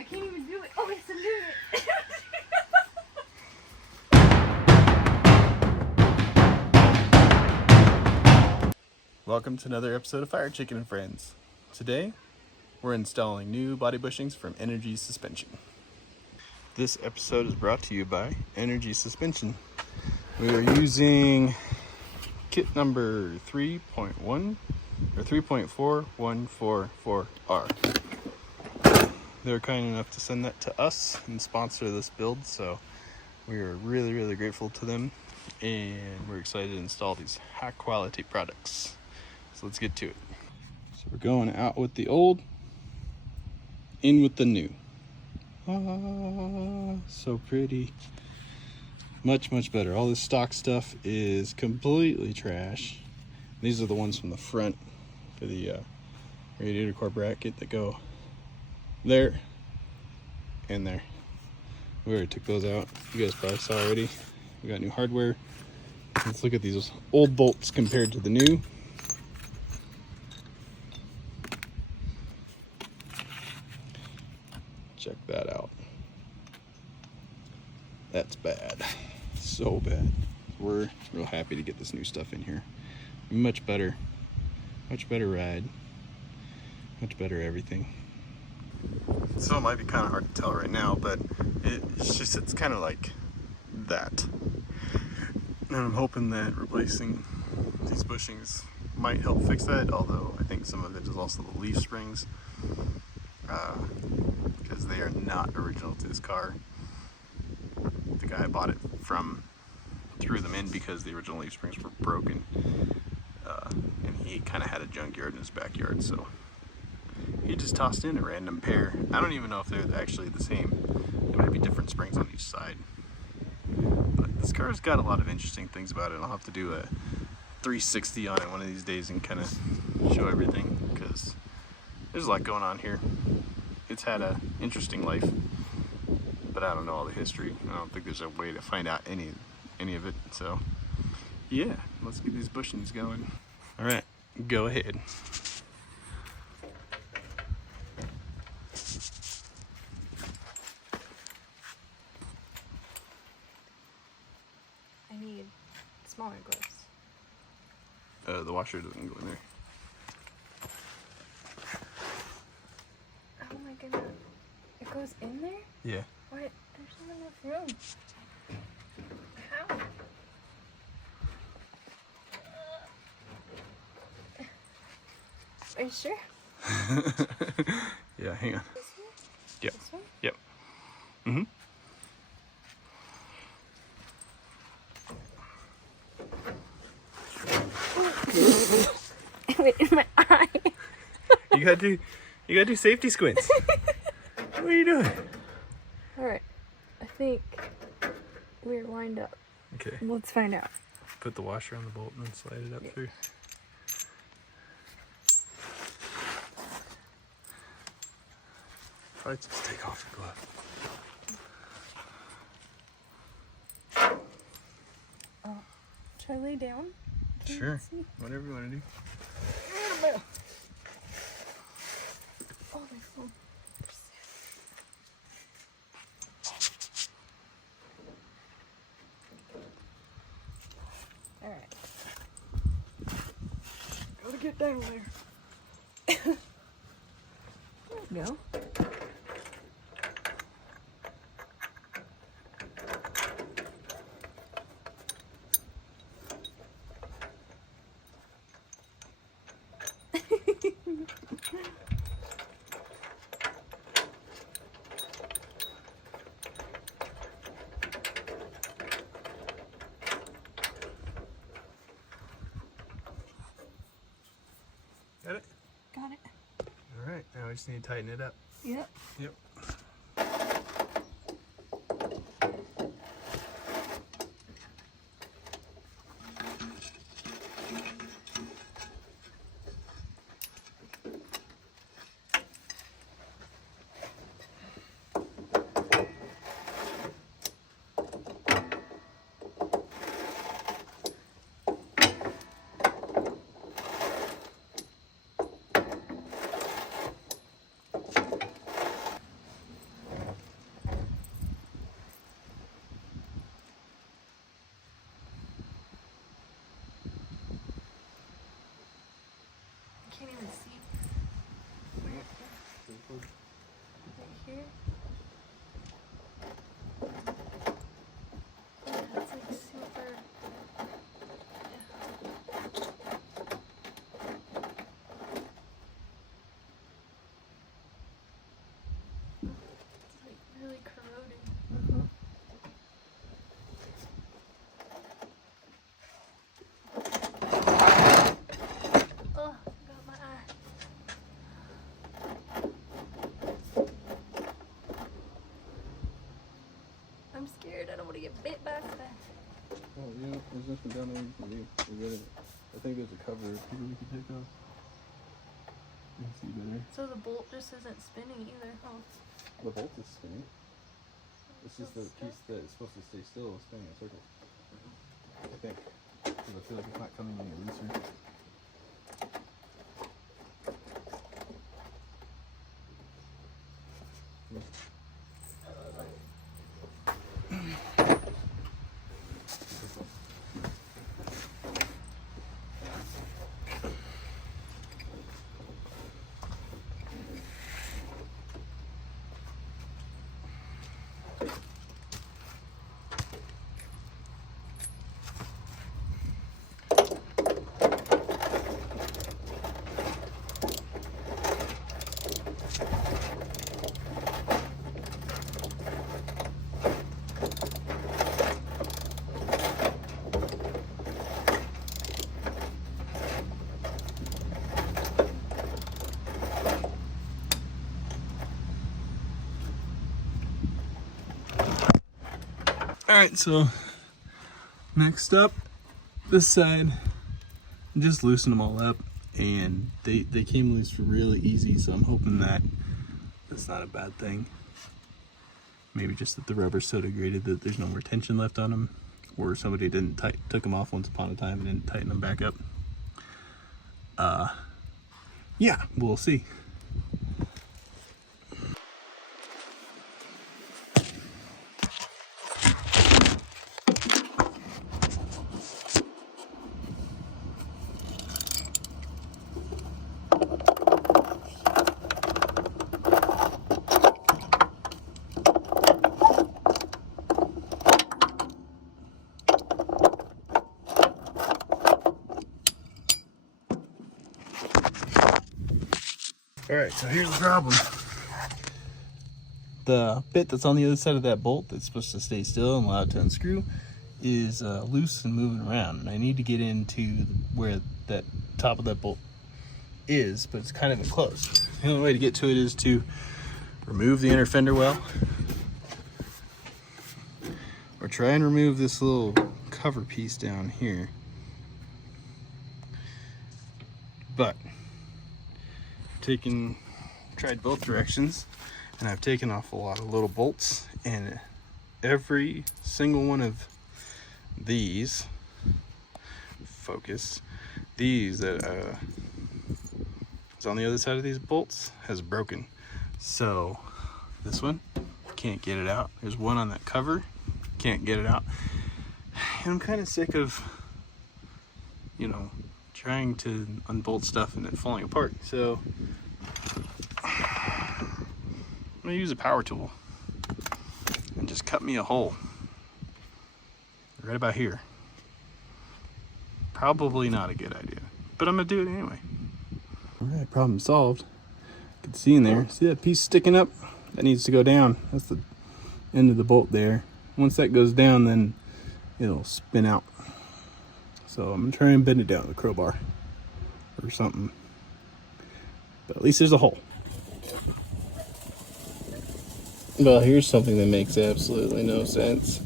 I can't even do it. Oh, yes, I'm doing it. Welcome to another episode of Fire Chicken and Friends. Today, we're installing new body bushings from Energy Suspension. This episode is brought to you by Energy Suspension. We are using kit number 3.1 or 3.4144R. They were kind enough to send that to us and sponsor this build, so we are really grateful to them, and we're excited to install these high quality products. So let's get to it. So we're going out with the old, in with the new. Ah, so pretty. Much better. All this stock stuff is completely trash. These are the ones from the front for the radiator core bracket that go there and there. We already took those out. You guys probably saw already. We got new hardware. Let's look at these old bolts compared to the new. Check that out. That's bad. So bad. We're real happy to get this new stuff in here. Much better ride. Much better everything. So it might be kind of hard to tell right now, but it's kind of like that. And I'm hoping that replacing these bushings might help fix that, although I think some of it is also the leaf springs, because they are not original to this car. The guy I bought it from threw them in because the original leaf springs were broken, and he kind of had a junkyard in his backyard, so he just tossed in a random pair. I don't even know if they're actually the same. There might be different springs on each side. But this car's got a lot of interesting things about it. I'll have to do a 360 on it one of these days and kind of show everything, because there's a lot going on here. It's had an interesting life, but I don't know all the history. I don't think there's a way to find out any of it. So yeah, let's get these bushings going. All right, go ahead. I need smaller gloves. The washer doesn't go in there. Oh my goodness. It goes in there? Yeah. What? There's not enough room. How? Are you sure? Yeah, hang on. This one? Yep. This one? Yep. Mm-hmm. Wait, in my eye. You gotta do safety squints. What are you doing? Alright. I think we're lined up. Okay. Let's find out. Put the washer on the bolt and then slide it up through. Probably just take off your glove. Should I lay down? Sure. Whatever you want to do. Oh, my phone. Alright. Gotta get down there. There we go. Got it? Got it. All right. Now we just need to tighten it up. Yep. Yep. can't even see. Right here. Yeah, it's like super. It's like really corroded. Oh, got my eye. I'm scared. I don't want to get bit by a bat. Oh, yeah, there's nothing down there you can do. I think there's a cover here we can take off. You can see better. So the bolt just isn't spinning either, huh? The bolt is spinning. It's just the piece that is supposed to stay still is spinning in circles. I think. Because I feel like it's not coming any looser. Alright, so next up, this side, just loosen them all up, and they came loose really easy, so I'm hoping that that's not a bad thing. Maybe just that the rubber's so degraded that there's no more tension left on them, or somebody didn't took them off once upon a time and didn't tighten them back up. Yeah, we'll see. Alright, so here's the problem. The bit that's on the other side of that bolt that's supposed to stay still and allow it to unscrew is loose and moving around, and I need to get into where that top of that bolt is, but it's kind of enclosed. The only way to get to it is to remove the inner fender well, or try and remove this little cover piece down here. But tried both directions, and I've taken off a lot of little bolts, and every single one of these that is on the other side of these bolts has broken. So this one, can't get it out. There's one on that cover, can't get it out. And I'm kind of sick of, you know, trying to unbolt stuff and it falling apart. So I'm gonna use a power tool and just cut me a hole right about here. Probably not a good idea, but I'm gonna do it anyway. All right, problem solved. You can see in there, see that piece sticking up? That needs to go down. That's the end of the bolt there. Once that goes down, then it'll spin out. So I'm gonna try and bend it down with a crowbar or something. But at least there's a hole. Well, here's something that makes absolutely no sense.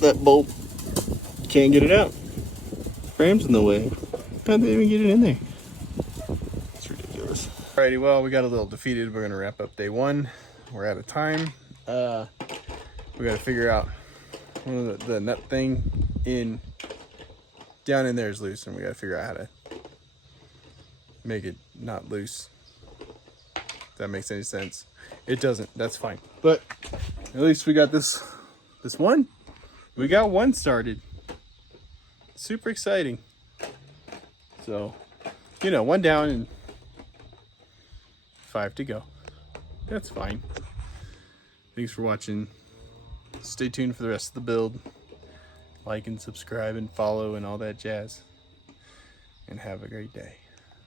That bolt, can't get it out. Frame's in the way. How'd they even get it in there? It's ridiculous. Alrighty, well, we got a little defeated. We're gonna wrap up day one. We're out of time. We gotta figure out one of the nut thing down in there is loose, and we gotta figure out how to make it not loose. If that makes any sense. It doesn't, that's fine. But at least we got this one. We got one started. super exciting. So, you know, 1 down and 5 to go. That's fine. Thanks for watching. Stay tuned for the rest of the build. Like and subscribe and follow and all that jazz. And have a great day.